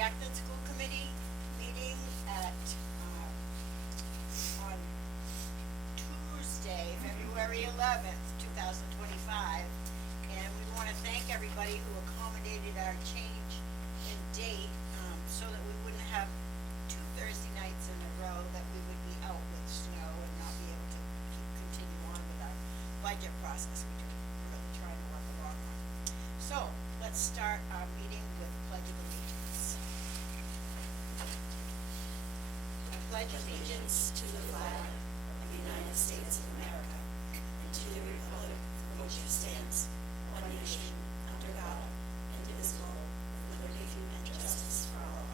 Acton School Committee meeting at, on Tuesday, February 11th, 2025. And we want to thank everybody who accommodated our change in date, so that we wouldn't have 2 Thursday nights in a row that we would be out with snow and not be able to continue on with our budget process, which we're really trying to work along on. So, let's start our meeting with Pledge of Allegiance. I pledge allegiance to the flag of the United States of America and to the republic for which it stands, one nation, under God, indivisible, with liberty and justice for all.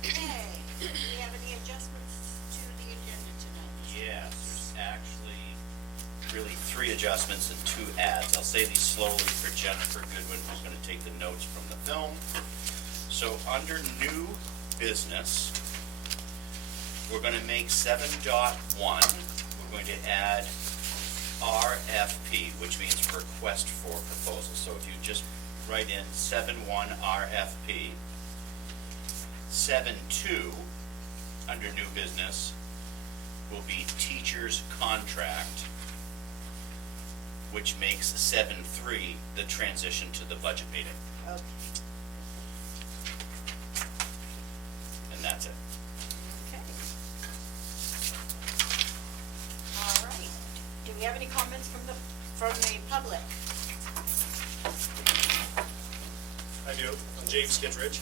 Okay, do we have any adjustments to the agenda tonight? Yes, there's actually really 3 adjustments and 2 adds. I'll say these slowly for Jennifer Goodwin, who's going to take the notes from the film. So under new business, we're going to make 7.1, we're going to add RFP, which means request for proposal. So if you just write in 7.1 RFP, 7.2 under new business will be teacher's contract, which makes 7.3 the transition to the budget meeting. Okay. And that's it. Okay. All right. Do we have any comments from the public? I do. I'm James Kittredge.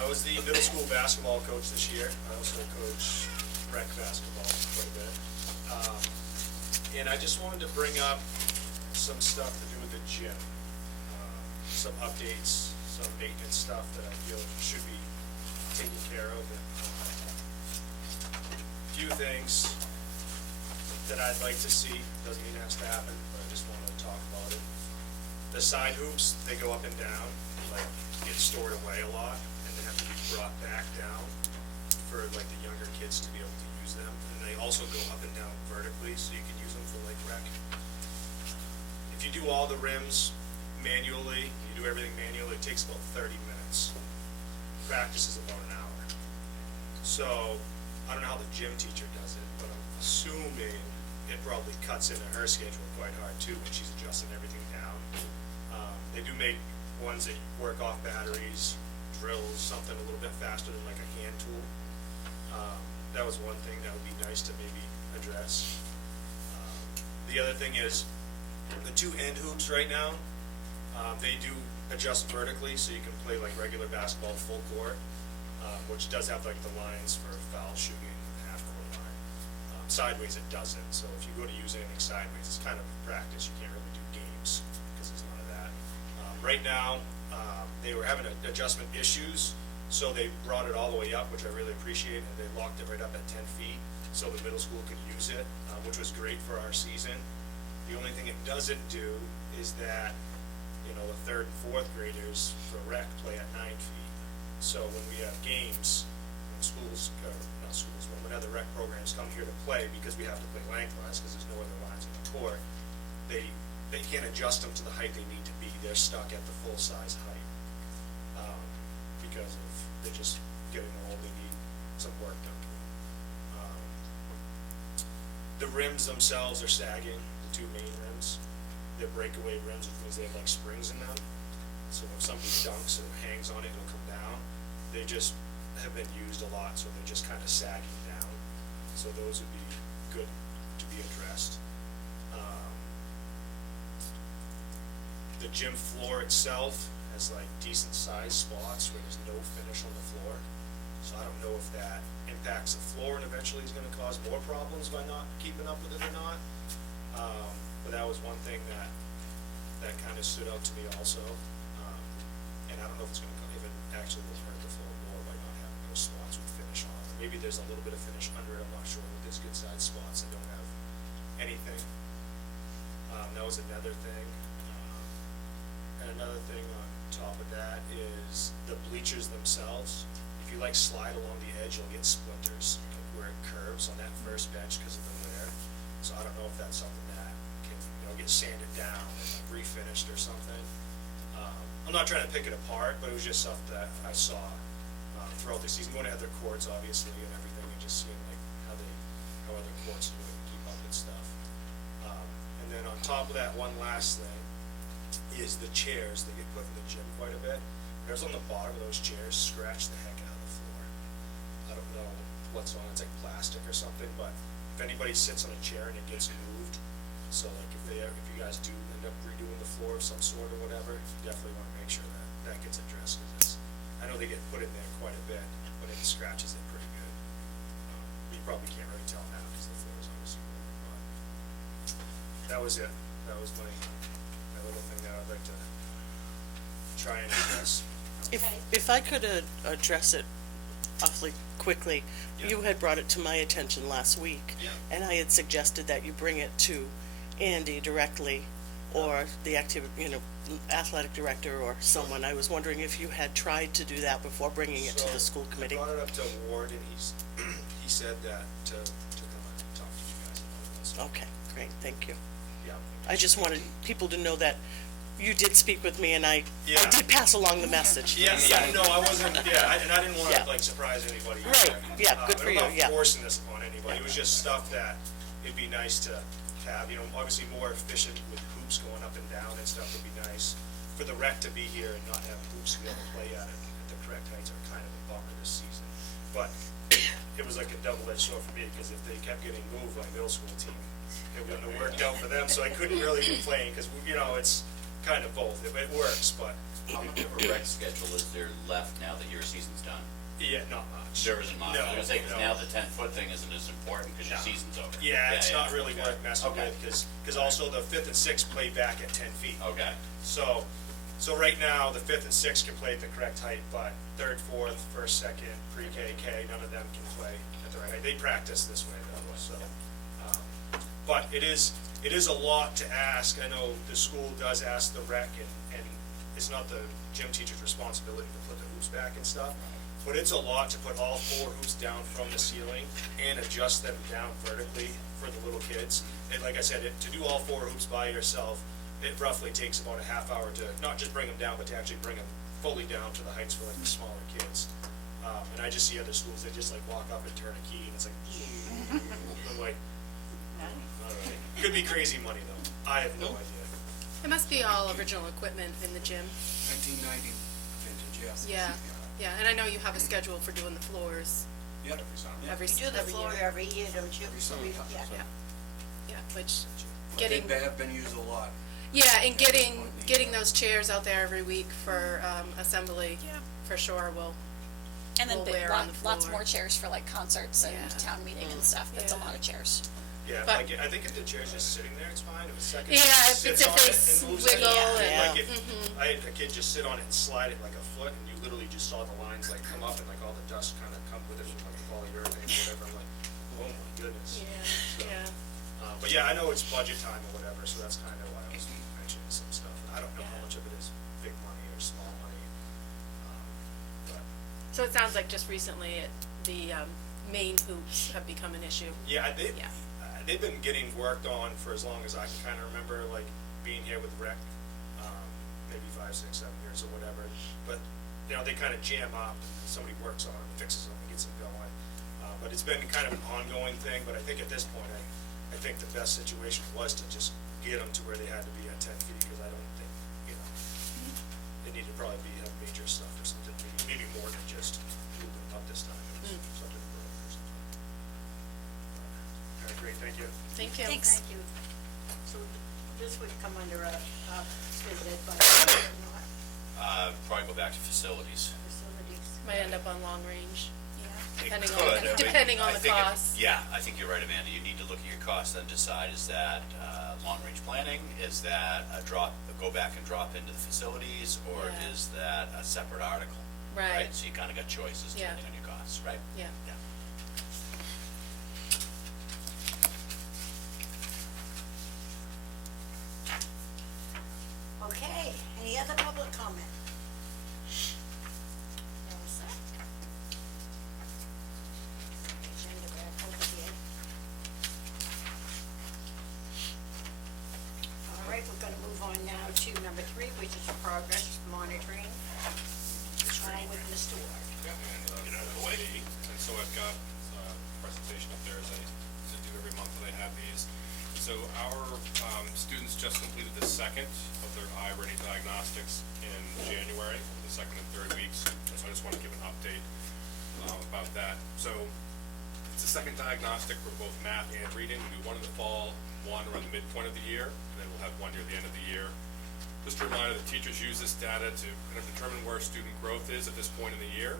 I was the middle school basketball coach this year. I also coach rec basketball quite a bit. And I just wanted to bring up some stuff to do with the gym. Some updates, some maintenance stuff that I feel should be taken care of. And, a few things that I'd like to see. Doesn't mean it has to happen, but I just want to talk about it. The side hoops, they go up and down, like get stored away a lot, and they have to be brought back down for like the younger kids to be able to use them. And they also go up and down vertically, so you can use them for like rec. If you do all the rims manually, you do everything manually, it takes about 30 minutes. Practice is about an hour. So, I don't know how the gym teacher does it, but I'm assuming it probably cuts into her schedule quite hard too when she's adjusting everything down. They do make ones that work off batteries, drills, something a little bit faster than like a hand tool. That was one thing that would be nice to maybe address. The other thing is the 2 end hoops right now, they do adjust vertically so you can play like regular basketball full court, which does have like the lines for foul shooting, half court line. Sideways it doesn't, so if you go to use anything sideways, it's kind of practice. You can't really do games because there's none of that. Right now, they were having adjustment issues, so they brought it all the way up, which I really appreciate, and they locked it right up at 10 feet so the middle school could use it, which was great for our season. The only thing it doesn't do is that, you know, the 3rd and 4th graders for rec play at 9 feet. So when we have games, when schools, or not schools, when other rec programs come here to play, because we have to play lengthwise because there's no other lines in the court, they can't adjust them to the height they need to be. They're stuck at the full size height because of they're just getting old. They need some work done to them. The rims themselves are sagging. The 2 main rims, they're breakaway rims, which means they have like springs in them. So when somebody dunks or hangs on it, it'll come down. They just have been used a lot, so they're just kind of sagging down. So those would be good to be addressed. The gym floor itself has like decent sized spots where there's no finish on the floor. So I don't know if that impacts the floor and eventually is gonna cause more problems by not keeping up with it or not. But that was one thing that kind of stood out to me also. And I don't know if it's gonna, if it actually will hurt the floor more by not having those spots with finish on. Maybe there's a little bit of finish under it, I'm not sure, but there's good sized spots that don't have anything. That was another thing. And another thing on top of that is the bleachers themselves. If you like slide along the edge, you'll get splinters like where it curves on that first bench because of the wear. So I don't know if that's something that can, you know, scratched or something. I'm not trying to pick it apart, but it was just stuff that I saw throughout the season, going to other courts, obviously, and everything, and just seeing like how other courts do it and keep up with stuff. And then on top of that, one last thing is the chairs that get put in the gym quite a bit. There's on the bottom of those chairs, scratch the heck out of the floor. I don't know what's on, it's like plastic or something, but if anybody sits on a chair and it gets moved, so like if you guys do end up redoing the floor of some sort or whatever, you definitely wanna make sure that gets addressed, cause I know they get put in there quite a bit, but it scratches it pretty good. You probably can't really tell now, cause the floor is obviously moving, but that was it. That was my little thing that I'd like to try and address. If I could address it awfully quickly, Yeah. you had brought it to my attention last week. Yeah. And I had suggested that you bring it to Andy directly, or the athletic director or someone. I was wondering if you had tried to do that before bringing it to the school committee. I brought it up to Ward, and he said that to come and talk to you guys about it. So, Okay, great, thank you. yeah. I just wanted people to know that you did speak with me, and I Yeah. did pass along the message. Yeah, So- no, I wasn't, and I didn't want Yeah. to like surprise anybody. Right, either. yeah, good for you, I'm yeah. not forcing this upon anybody, it was just stuff that it'd be nice to have, obviously more efficient with hoops going up and down and stuff would be nice. For the rec to be here and not have hoops to be able to play at the correct heights are kind of a bummer this season. But it was like a double-edged sword for me, because if they kept getting moved, my middle school team, it wouldn't have worked out for them, so I couldn't really complain, because, it's kind of both, it works, but, How much of a rec schedule is there left now that your season's done? yeah, not much. There isn't much. No, I was gonna say, 'cause no. now the 10-foot thing isn't as important because your No. season's over. Yeah, it's not really okay. worth messing Okay. with, because also the 5th and 6th play back at 10 feet. Okay, So right now, the 5th and 6th can play at the correct height, but 3rd, 4th, 1st, 2nd, pre-K, K, none of them can play at the right height. They practice this way though, so. But it is a lot to ask. I know the school does ask the rec, and it's not the gym teacher's responsibility to put the hoops back and stuff. But it's a lot to put all 4 hoops down from the ceiling and adjust them down vertically for the little kids. And like I said, to do all 4 hoops by yourself, it roughly takes about a half hour to not just bring them down, but to actually bring them fully down to the heights for like the smaller kids. And I just see other schools, they just like walk up and turn a key, and it's like, I'm like, all right. Could be crazy money though. I have no idea. It must be all original equipment in the gym. 1990 vintage, yes. Yeah, yeah, and I know you have a schedule for doing the floors Yep. every You do the every floor year. every year, don't you? Every summer. Yeah. Yeah, yeah, which, But getting, they have been used a lot. yeah, and getting those chairs out there every week for, assembly, for sure will, And then We'll big, wear on the lots floor. more chairs for like concerts and Yeah. town meeting and stuff. That's a Yeah. lot of chairs. Yeah, But- like, I think if the chair's just sitting there, it's fine. If it's second, Yeah, if sits it's- if on they it and moves it. wiggle and- Like if, Mhm. I had a kid just sit on it and slide it like a foot, and you literally just saw the lines like come up, and like all the dust kind of come with it, with like a polyurethane or whatever. I'm like, oh my goodness. So, yeah. But yeah, I know it's budget time or whatever, so that's kind of why I was mentioning some stuff. And I don't know how much of it is big money or small money. But So it sounds like just recently the, main hoops have become an issue. yeah, Yeah. they've been getting worked on for as long as I can kind of remember, like being here with rec, maybe 5, 6, 7 years or whatever. But they kind of jam up, and somebody works on them, fixes them, and gets them going. But it's been kind of an ongoing thing. But I think at this point, I think the best situation was to just get them to where they had to be at 10 feet, because I don't think they need to probably have major stuff or something, maybe more than just moving them up this time. It was something broke or something. All right, great, thank you. Thank you. Thanks. Thank you. So this would come under a visit by not probably go back to facilities. facilities. Might end up on long range, Yeah. It Depending on could. the- I mean, depending on I the think cost. Yeah, I think you're right, Amanda. You need to look at your costs and decide, is that long-range planning? Is that go back and drop into the facilities? Or Yeah. is that a separate article? Right. So you kind of got choices Yeah. depending on your costs, right? yeah. Yeah. Okay, any other public comment? No, sir. Agenda back over here. All right, we're gonna move move on now to number 3, which is progress monitoring, with Mr. Ward. Yeah, and so I've got a presentation up there as I do every month that I have these. So our students just completed the second of their iReady diagnostics in January, the second and third weeks. So I just want to give an update about that. So it's the second diagnostic for both math and reading. We do one in the fall, one around the midpoint of the year, and then we'll have one near the end of the year. Just a reminder that teachers use this data to kind of determine where student growth is at this point in the year,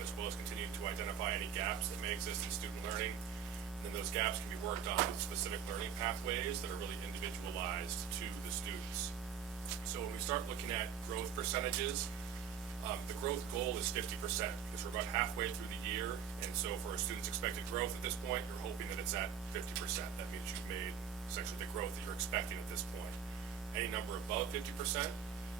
as well as continue to identify any gaps that may exist in student learning. And then those gaps can be worked on with specific learning pathways that are really individualized to the students. So when we start looking at growth percentages, the growth goal is 50%, because we're about halfway through the year, and so for a student's expected growth at this point, you're hoping that it's at 50%. That means you've made essentially the growth that you're expecting at this point. Any number above 50%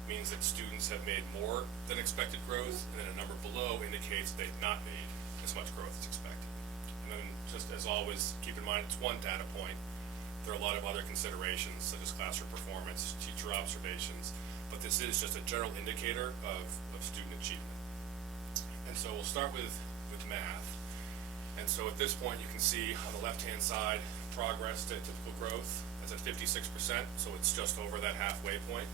means that students have made more than expected growth, and then a number below indicates they've not made as much growth as expected. And then, just as always, keep in mind it's one data point. There are a lot of other considerations, such as classroom performance, teacher observations, but this is just a general indicator of student achievement. And so we'll start with math. And so at this point, you can see on the left-hand side, progress to typical growth. That's at 56%, so it's just over that halfway point.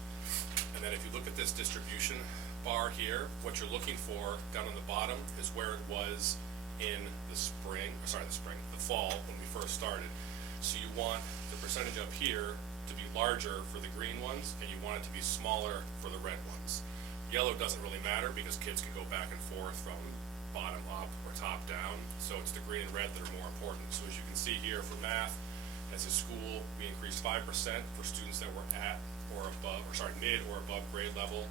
And then if you look at this distribution bar here, what you're looking for down on the bottom is where it was in the fall when we first started. So you want the percentage up here to be larger for the green ones, and you want it to be smaller for the red ones. Yellow doesn't really matter because kids can go back and forth from bottom up or top down, so it's the green and red that are more important. So as you can see here for math, as a school, we increased 5% for students that were at or above, mid or above grade level.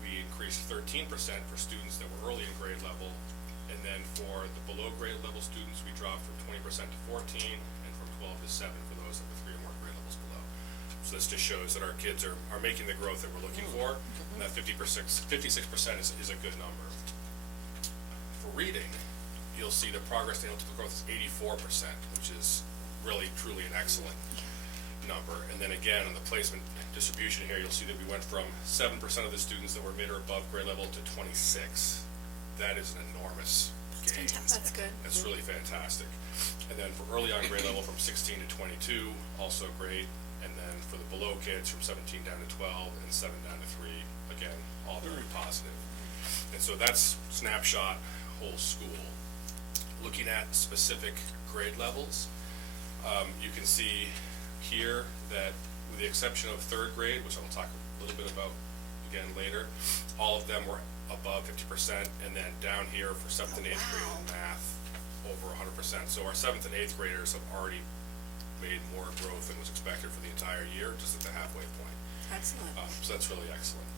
We increased 13% for students that were early in grade level. And then for the below grade level students, we dropped from 20% to 14 and from 12 to 7 for those that were 3 or more grade levels below. So this just shows that our kids are making the growth that we're looking for. And that 56% is a good number. For reading, you'll see the progress to typical growth is 84%, which is really, truly an excellent number. And then again, on the placement distribution here, you'll see that we went from 7% of the students that were mid or above grade level to 26. That is an enormous gain. That's good. That's really fantastic. And then for early on grade level, from 16 to 22, also great. And then for the below kids, from 17 down to 12 and 7 down to 3, again, all very positive. And so that's snapshot whole school. Looking at specific grade levels, you can see here that with the exception of third grade, which I'll talk a little bit about again later, all of them were above 50%, and then down here for 7th and 8th grade in math, over 100%. So our 7th and 8th graders have already made more growth than was expected for the entire year, just at the halfway point. Excellent. So that's really excellent.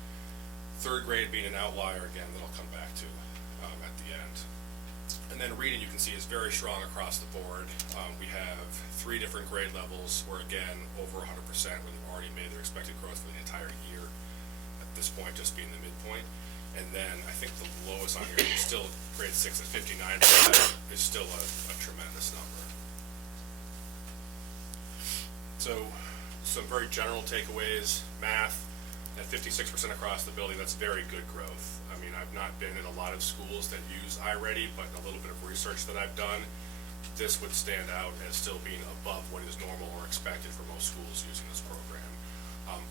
Third grade being an outlier again that I'll come back to at the end. And then reading, you can see, is very strong across the board. We have 3 different grade levels where, again, over 100%, where they've already made their expected growth for the entire year, at this point just being the midpoint. And then I think the lowest on here is still grade 6 at 59%, is still a tremendous number. So some very general takeaways. Math at 56% across the building, that's very good growth. I mean, I've not been in a lot of schools that use iReady, but in a little bit of research that I've done, this would stand out as still being above what is normal or expected for most schools using this program.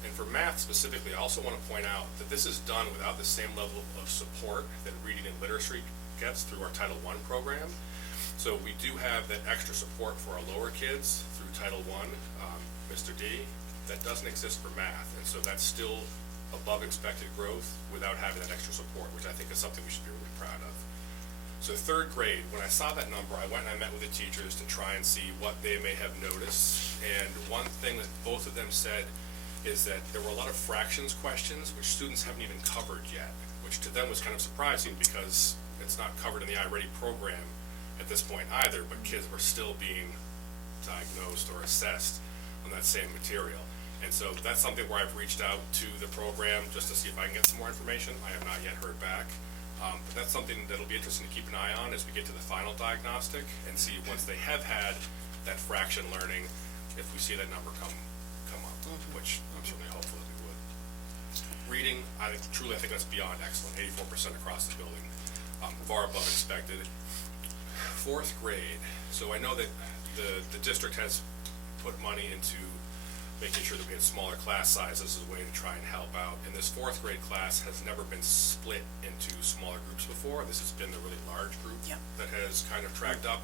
And for math specifically, I also want to point out that this is done without the same level of support that reading and literacy gets through our Title I program. So we do have that extra support for our lower kids through Title I, Mr. D, that doesn't exist for math. And so that's still above expected growth without having that extra support, which I think is something we should be really proud of. So third grade, when I saw that number, I went and I met with the teachers to try and see what they may have noticed. And one thing that both of them said is that there were a lot of fractions questions which students haven't even covered yet, which to them was kind of surprising because it's not covered in the iReady program at this point either, but kids were still being diagnosed or assessed on that same material. And so that's something where I've reached out to the program just to see if I can get some more information. I have not yet heard back. But that's something that'll be interesting to keep an eye on as we get to the final diagnostic and see once they have had that fraction learning, if we see that number come up, which I'm certainly hopeful I think that's beyond excellent, 84% across the building, far above expected. Fourth grade, so I know that the district has put money into making sure that we had smaller class sizes as a way to try and help out. And this fourth grade class has never been split into smaller groups before. This has been the really large group Yep. that has kind of tracked up,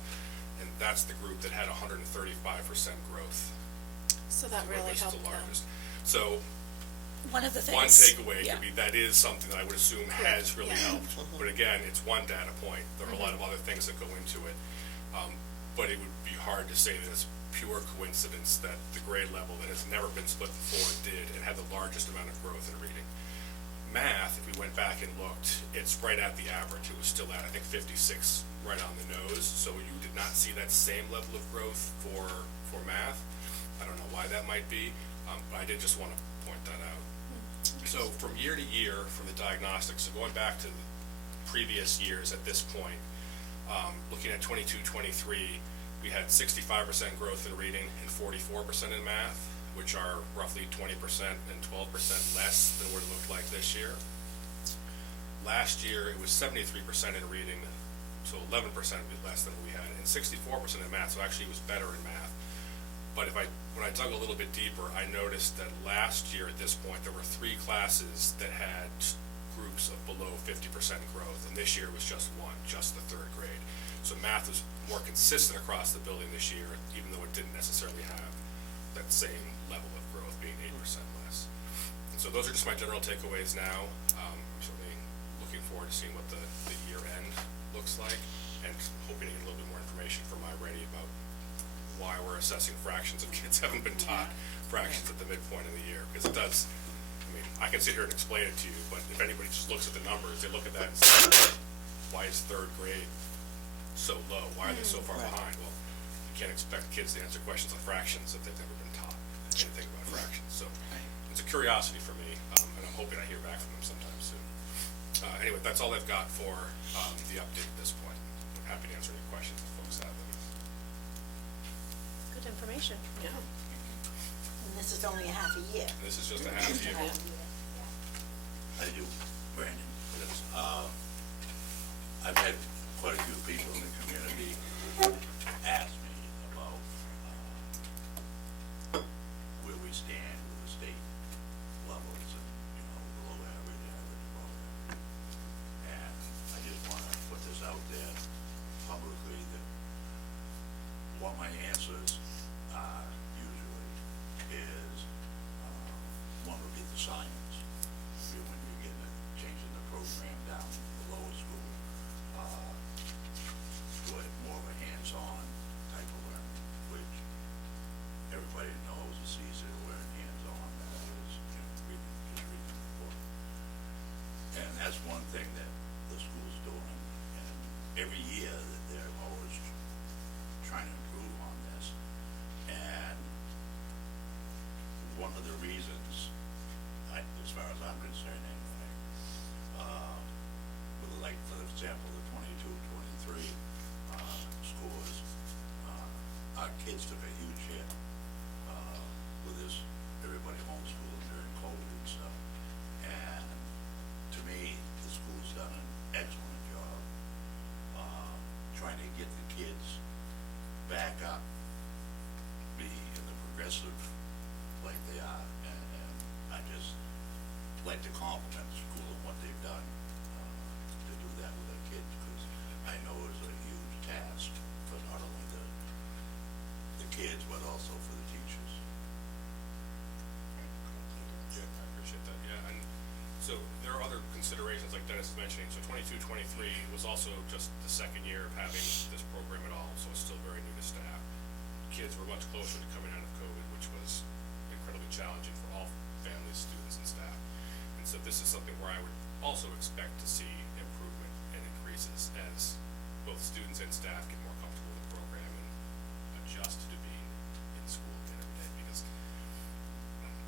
and that's the group that had 135% growth. So that really was helped the them. largest. So One of the things. one takeaway yeah. could be that is something that I would assume has really Yeah. helped. But again, it's one data point. There are a lot of other things that go into it. But it would be hard to say that it's pure coincidence that the grade level that has never been split before did and had the largest amount of growth in reading. Math, if we went back and looked, it's right at the average. It was still at, I think, 56, right on the nose. So you did not see that same level of growth for math. I don't know why that might be, but I did just want to point that out. So from year to year, from the diagnostics, so going back to the previous years at this point, looking at 22-23, we had 65% growth in reading and 44% in math, which are roughly 20% and 12% less than what it looked like this year. Last year, it was 73% in reading, so 11% less than what we had, and 64% in math, so actually it was better in math. But when I dug a little bit deeper, I noticed that last year at this point, there were 3 classes that had groups of below 50% growth, and this year was just one, just the third grade. So math was more consistent across the building this year, even though it didn't necessarily have that same level of growth, being 8% less. And so those are just my general takeaways now. I'm certainly looking forward to seeing what the year end looks like, and hoping to get a little bit more information from Irene about why we're assessing fractions if kids haven't been taught fractions at the midpoint of the year, because it does, I mean, I can sit here and explain it to you, but if anybody just looks at the numbers, they look at that and say, why is third grade so low? Why are they so far behind? Well, you can't expect kids to answer questions on fractions if they've never been taught anything about fractions. So it's a curiosity for me, and I'm hoping I hear back from them sometime soon. Anyway, that's all I've got for the update at this point. I'm happy to answer any questions if folks have them. Good information. Yeah. And this is only a half a year. This is just a half year. I do, Brandon. I've had quite a few people in the community ask me about where we stand with the state levels and, below average, above average. And I just want to put this out there publicly that what my answers are usually is, one would be the science. When you get changing the program down to the lower school, to more of a hands-on type of learning, which everybody knows and sees it, learn hands-on, that is, reading the book. And that's one thing that the school's doing, and every year that they're always trying to improve on this. And one of the reasons, as far as I'm concerned anyway, with like, for example, the 22-23 scores, our kids took a huge hit with this, everybody homeschooling during COVID and stuff. And to me, the school's done an excellent job trying to get the kids back up, be in the progressive like they are, and I just like to compliment the school on what they've done to do that with their kids, because I know it's a huge task for not only the kids, but also for the teachers. Yeah, I appreciate that, yeah, and so there are other considerations like Dennis is mentioning, so 22-23 was also just the second year of having this program at all, so it's still very new to staff. Kids were much closer to coming out of COVID, which was incredibly challenging for all families, students, and staff. And so this is something where I would also expect to see improvement and increases as both students and staff get more comfortable with the program and adjust to being in school again every day, because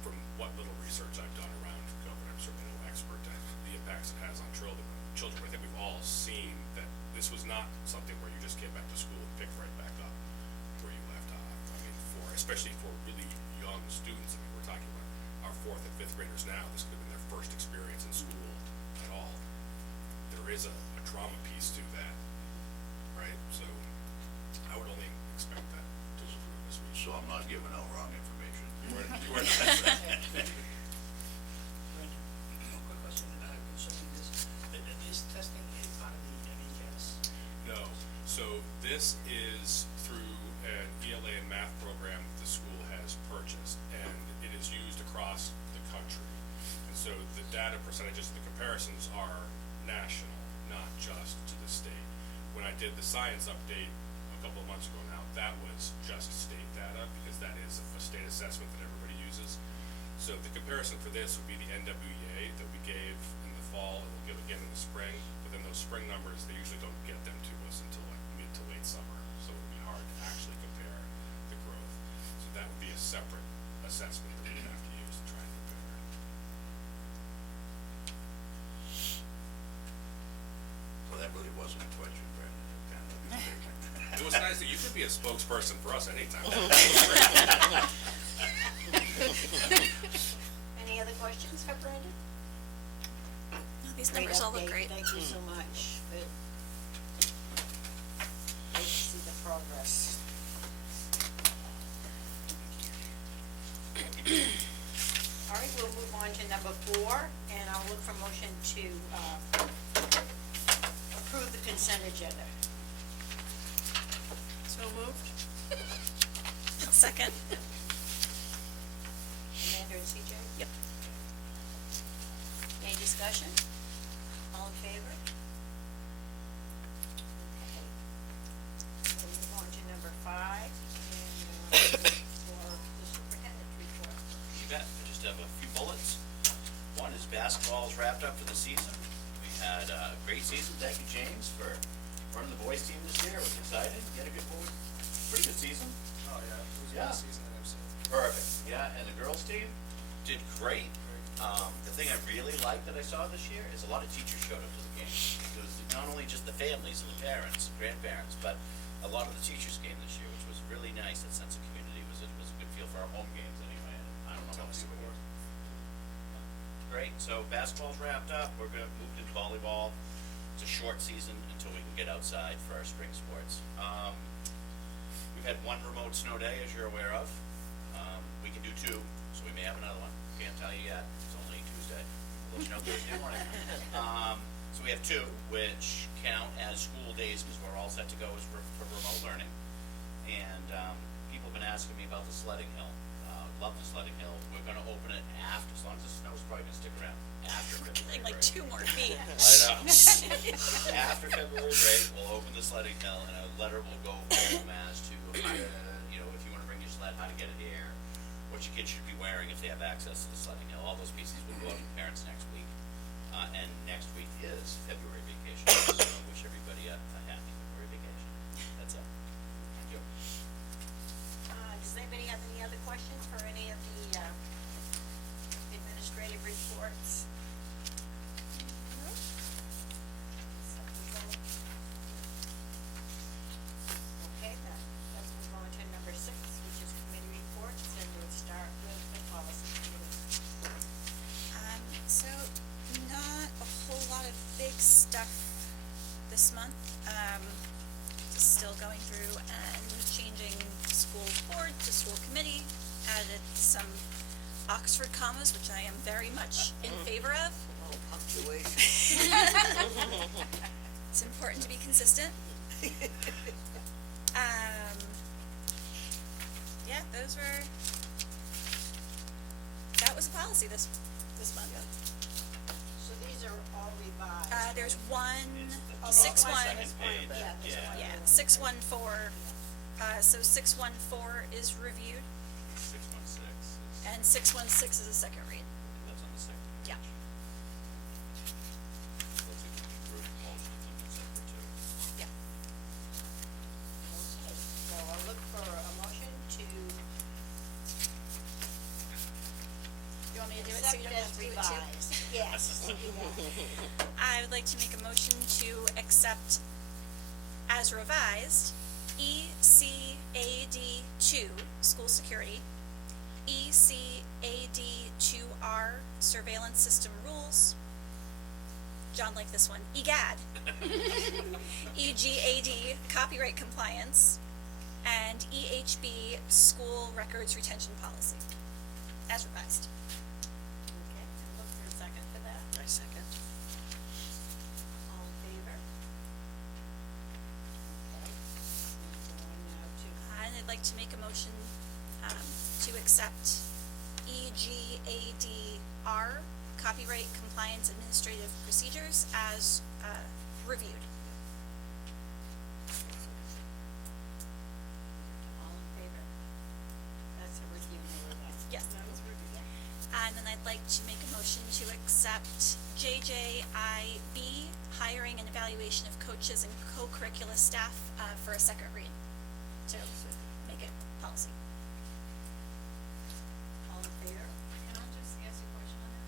from what little research I've done around COVID, I'm certainly no expert at the impacts it has on children. I think we've all seen that this was not something where you just came back to school and picked right back up where you left off. I mean, especially for really young students, I mean, we're talking about our 4th and 5th fifth graders now, this could have been their first experience in school at all. There is a trauma piece to that, right? So I would only expect that to improve as we So I'm not giving out wrong information. You were not. No, quick question, concerning this, is testing a part of the NHS? No, so this is through an ELA and math program the school has purchased, and it is used across the country. And so the data percentages, the comparisons are national, not just to the state. When I did the science update a couple of months ago now, that was just state data, because that is a state assessment that everybody uses. So the comparison for this would be the NWEA that we gave in the fall, and we'll give again in the spring. But then those spring numbers, they usually don't get them to us until like mid to late summer, so it would be hard to actually compare the growth. So that would be a separate assessment that we would have to use to try and compare. So that really wasn't a question, Brandon. It kind of a statement. It was nice that you could be a spokesperson for us anytime. Any other questions for Brandon? No, these Great numbers all look update. great. Thank you so much. Good. Great to see the progress. All right, we'll move on to number 4, and I'll look for motion to approve the consent agenda. So moved? Second? Amanda and CJ? Yep. Any discussion? All in favor? Okay. We'll move on to number 5, and for the superintendent's report. You bet. I just have a few bullets. One is basketball's wrapped up for the season. We had a great season. Thank you, James, for running the boys team this year. I was excited. You had a good, pretty good season. Oh, yeah, it was a Yeah. good season that I've seen. Perfect. Yeah, and the girls team did great. The thing I really liked that I saw this year is a lot of teachers showed up to the game. It was not only just the families and the parents, and grandparents, but a lot of the teachers came this year, which was really nice. That sense of community was a good feel for our home games anyway. And I don't know about you. Great. So basketball's wrapped up. We're gonna move into volleyball. It's a short season until we can get outside for our spring sports. We've had one remote snow day, as you're aware of. We can do 2, so we may have another one. Can't tell you yet. It's only Tuesday. We'll let you know Thursday morning. So we have 2, which count as school days because we're all set to go as for remote learning. And people have been asking me about the sledding hill. Love the sledding hill. We're gonna open it after, as long as the snow's probably gonna stick around, after February Like break. 2 more feet. I know. After February break, we'll open the sledding hill, and a letter will go home as to, you know, if you wanna bring your sled, how to get it here, what your kids should be wearing if they have access to the sledding hill. All those pieces will go out to parents next week. And next week is February vacation, so I wish everybody a happy February vacation. That's it. Thank you. Does anybody have any other questions for any of the administrative reports? Okay, then, let's move on to number 6, which is committee reports, and we'll start with the policy committee. So not a whole lot of big stuff this month. Just still going through and changing school board to school committee. Added some Oxford commas, which I am very much in favor of. Oh, punctuation. It's important to be consistent. Yeah, that was a policy this month. So these are all revised. There's one, It's the 6-1. second page. Yeah, this Yeah. one. Yeah, 614, so 614 is reviewed, 616 is, and 616 is a second read. that's on the second. Yeah. Looks like we can group motions and consent for 2. Yeah. Okay, so I'll look for a motion to You want me to do it so accept you don't as have to do it too? revised. Yes. I would like to make a motion to accept as revised ECAD 2, school security, ECAD 2R surveillance system rules. John liked this one. EGAD. EGAD, copyright compliance, and EHB, school records retention policy, as revised. Okay, look for a second for that. I second. All in favor? Okay. We're going now to, And I'd like to make a motion to accept EGADR, copyright compliance administrative procedures, as reviewed. all in favor? That's a review, no revise. Yes. That was review. And then I'd like to make a motion to accept JJIB, hiring and evaluation of coaches and co-curricular staff for a second read, to make it policy. All in favor? Can I just ask you a question on that?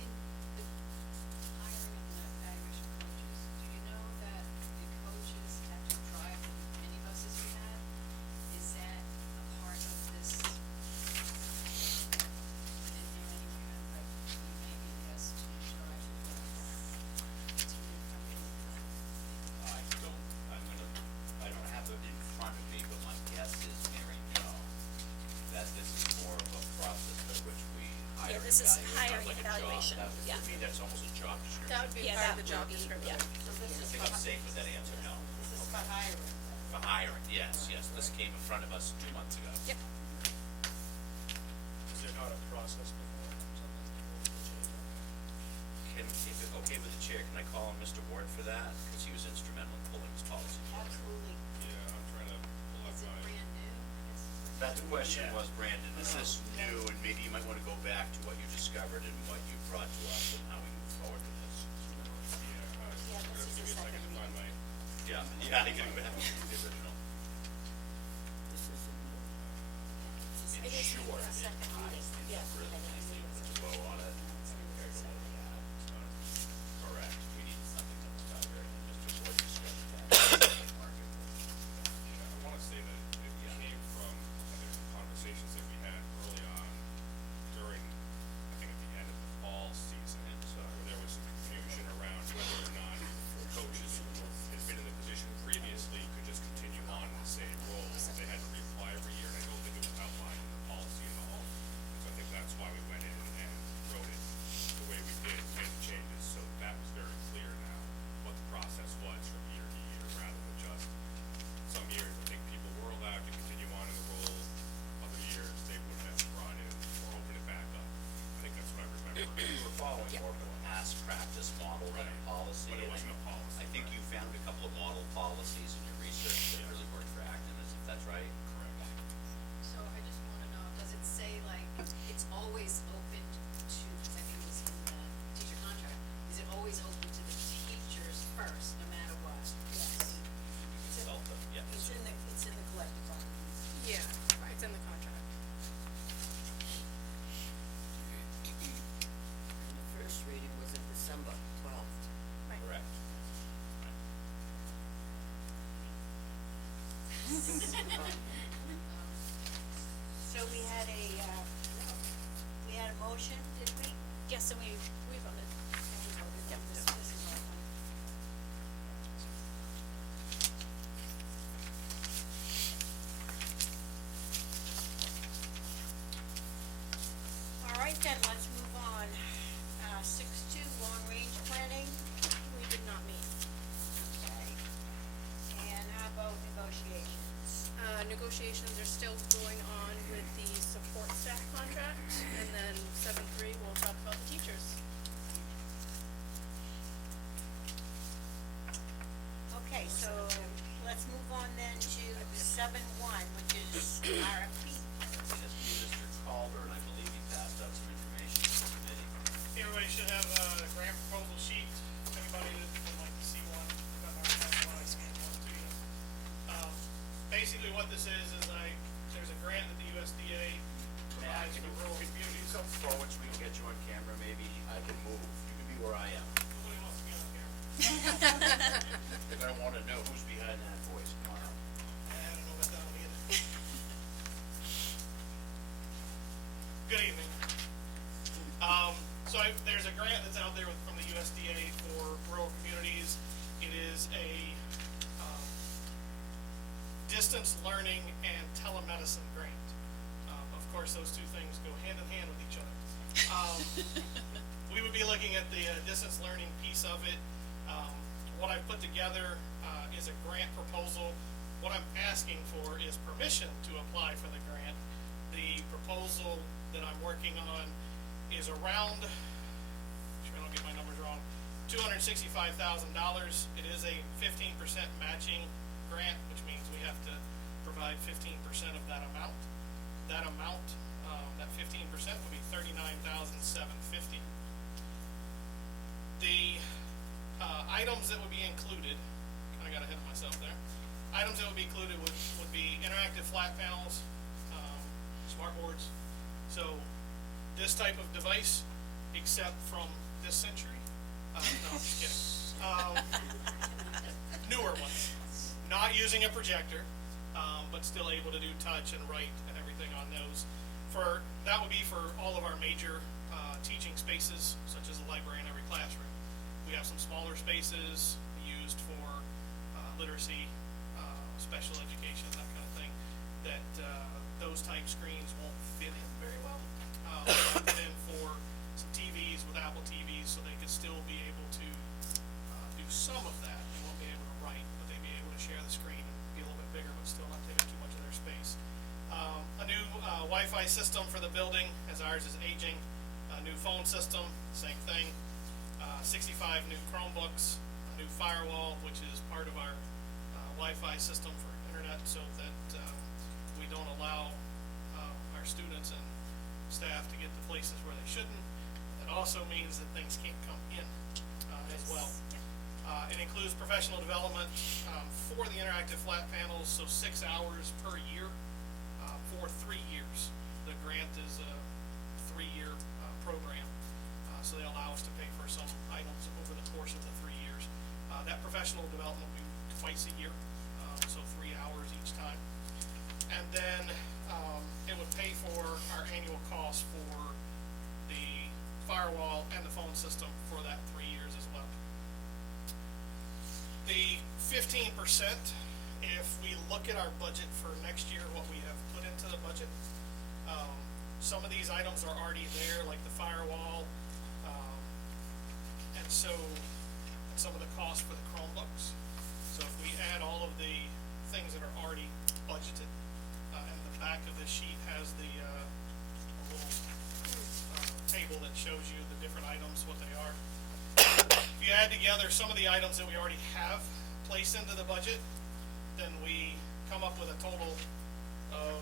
In the hiring of the evaluation coaches, do you know that the coaches have to drive the minibuses we have? Is that a part of this? I didn't hear anywhere, but you may be asked to drive the bus to the company. I don't have it in front of me, but my guess is, Mary, no, that this is more of a process by which we hire and this is evaluate, hiring not like and a job. evaluation, That would- yeah. To me, that's almost a job description. That would be Yeah, part that of the job would be- description. yeah. So this I is think for, I'm safe with that answer, no. this is for hiring. For hiring, yes, this came in front of us 2 months ago. Yep. Is there not a process before it comes up with the rules will change on that? Can, if it's okay with the chair, can I call on Mr. Ward for that? Because he was instrumental in pulling this policy together. Absolutely. Yeah, I'm trying to pull up Is it my. brand new? That the question was, Brandon, is this new, and maybe you might want to go back to what you discovered and what you brought to us and how we move forward with this. Yeah, this is Give the me a second second to find my. Yeah, I can go back to the original. It is Sure. the second reading. Yeah. Low on it. Correct, we need something that was out there, and Mr. Ward discussed that. Yeah, I wanna say that it came from, I think, some conversations that we had early on during, I think at the end of the fall season, where there was some confusion around whether or not coaches who had been in the position previously could just continue on in the same role, if they had to reapply every year, and I don't think it was outlined in the policy at all. So I think that's why we went in and wrote it the way we did, made the changes, so that was very clear now, what the process was from year to year, rather than just some years, I think people were allowed to continue on in the role, other years, they would have brought in or opened it back up. I think that's what I remember. We were following more of a past practice model than a Right. policy. But it and wasn't a policy, I think right. you found a couple of model policies in your research that Yes. really worked for Acton, if that's right? Correct. So I just wanna know, does it say like, it's always open to, I think it was in the teacher contract, is it always open to the teachers first, no matter what? Yes. Consult them, yeah. It's in the collective bargaining. Yeah, it's in the contract. The first reading was in December 12th. Correct. So we had a motion, did we? Yes, and we voted. And we voted. Yep. This is all one. All right then, let's move on. 6.2, long-range planning. We did not meet. Okay. And how about negotiations? Negotiations are still going on with the support staff contract, and then 7.3, we'll talk about the teachers. Okay, so let's move on then to 7.1, which is RFP. This is Mr. Calder, and I believe he passed out some information to the committee. Everybody should have a grant proposal sheet, anybody that would like to see one, if I'm already having one, I scanned one to you. Basically what this is there's a grant that the USDA provides for rural communities. Come forward so we can get you on camera, maybe I can move, you can be where I am. Nobody wants to be on camera. They're gonna wanna know who's behind that voice, come on up. I don't know about that one either. Good evening. there's a grant that's out there from the USDA for rural communities. It is a, distance learning and telemedicine grant. Of course, those two things go hand in hand with each other. We would be looking at the distance learning piece of it. What I've put together is a grant proposal. What I'm asking for is permission to apply for the grant. The proposal that I'm working on is around, sure I don't get my numbers wrong, $265,000. It is a 15% matching grant, which means we have to provide 15% of that amount. That amount, that 15% would be $39,750. The items that would be included, I got ahead of myself there. Items that would be included would be interactive flat panels, smart boards. So this type of device, except from this century. No, I'm just kidding. Newer ones, not using a projector, but still able to do touch and write and everything on those. That would be for all of our major teaching spaces, such as a library in every classroom. We have some smaller spaces used for literacy, special education, that kind of thing, that those type screens won't fit in very well. Fit in for some TVs with Apple TVs, so they could still be able to do some of that. They won't be able to write, but they'd be able to share the screen and be a little bit bigger, but still not take up too much of their space. A new Wi-Fi system for the building, as ours is aging. A new phone system, same thing. 65 new Chromebooks, a new firewall, which is part of our Wi-Fi system for internet, so that we don't allow our students and staff to get to places where they shouldn't. That also means that things can't come in as well. It includes professional development for the interactive flat panels, so 6 hours per year for 3 years. The grant is a 3-year program, so they allow us to pay for some items over the course of the 3 years. That professional development will be twice a year, so 3 hours each time. And then it would pay for our annual cost for the firewall and the phone system for that 3 years as well. The 15%, if we look at our budget for next year, what we have put into the budget, some of these items are already there, like the firewall, and some of the costs for the Chromebooks. So if we add all of the things that are already budgeted, and the back of this sheet has the a little table that shows you the different items, what they are. If you add together some of the items that we already have placed into the budget, then we come up with a total of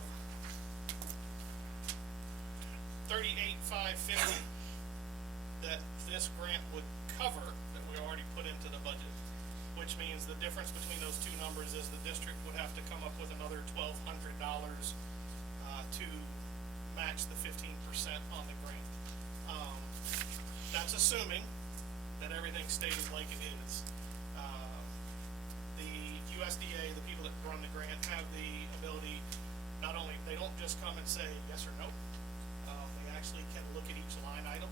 $38,550 that this grant would cover, that we already put into the budget. Which means the difference between those two numbers is the district would have to come up with another $1,200 to match the 15% on the grant. That's assuming that everything stays like it is. The USDA, the people that run the grant, have the ability, not only, they don't just come and say yes or no, they actually can look at each line item.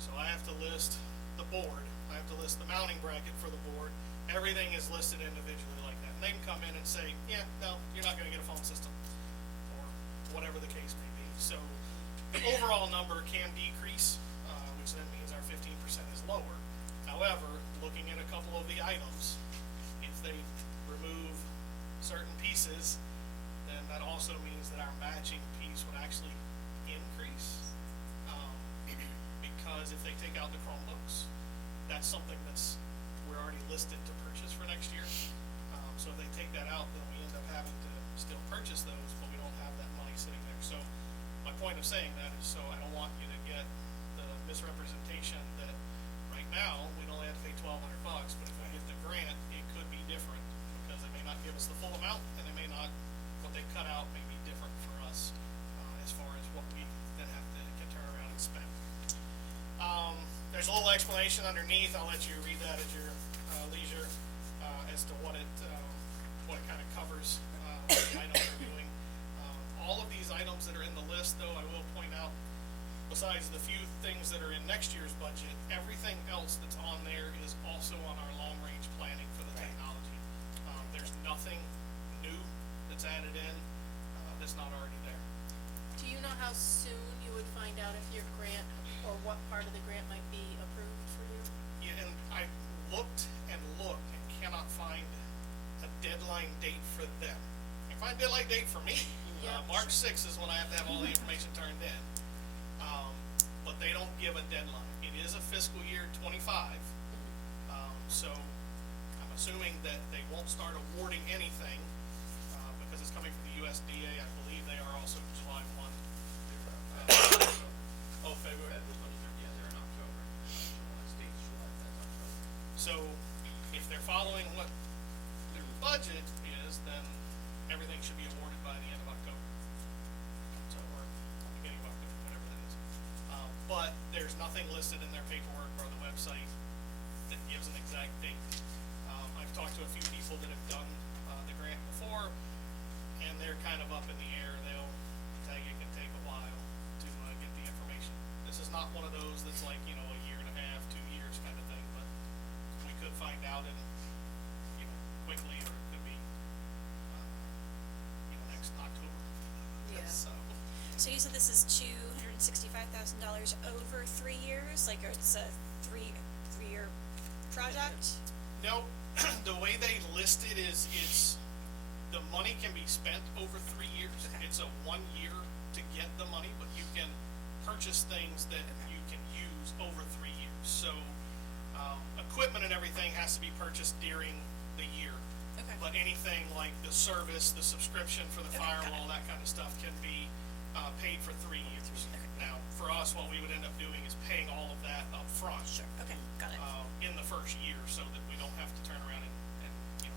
So I have to list the board, I have to list the mounting bracket for the board, everything is listed individually like that. And they can come in and say, yeah, no, you're not gonna get a phone system, or whatever the case may be. So the overall number can decrease, which then means our 15% is lower. However, looking at a couple of the items, if they remove certain pieces, then that also means that our matching piece would actually increase. Because if they take out the Chromebooks, that's something we're already listed to purchase for next year. So if they take that out, then we end up having to still purchase those, but we don't have that money sitting there. So my point of saying that is, so I don't want you to get the misrepresentation that right now, we'd only have to pay $1,200, but if we get the grant, it could be different, because they may not give us the full amount, and they may not, what they cut out may be different for us, as far as what we then have to can turn around and spend. There's a little explanation underneath. I'll let you read that at your leisure, as to what it kind of covers, what the items are doing. All of these items that are in the list, though, I will point out, besides the few things that are in next year's budget, everything else that's on there is also on our long-range planning for the Right. technology. There's nothing new that's added in, that's not already there. Do you know how soon you would find out if your grant, or what part of the grant might be approved for you? Yeah, and I looked and cannot find a deadline date for them. I can find a deadline date for me. Yeah. March sixth is when I have to have all the information turned in. But they don't give a deadline. It is a fiscal year 25. So I'm assuming that they won't start awarding anything, because it's coming from the USDA. I believe they are also July 1. Oh, February. Yeah, they're in October. State's July, that's October. So if they're following what their budget is, then everything should be awarded by the end of October. So, or beginning of October, whatever that is. But there's nothing listed in their paperwork or on the website that gives an exact date. I've talked to a few people that have done the grant before, and they're kind of up in the air. They'll tell you it can take a while to get the information. This is not one of those that's like, a year and a half, 2 years kind of thing, but we could find out in, quickly, or it could be, next October. Yeah. So you said this is $265,000 over 3 years, like it's a three-year project? No, the way they list it is, the money can be spent over 3 years. Okay. It's a 1 year to get the money, but you can purchase things that you can use over 3 years. So, equipment and everything has to be purchased during the year. Okay. But anything like the service, the subscription for the Okay, got firewall, it. that kind of stuff can be, paid for 3 years. Now, for us, what we would end up doing is paying all of that up front. Sure, okay, got it. In the first year, so that we don't have to turn around and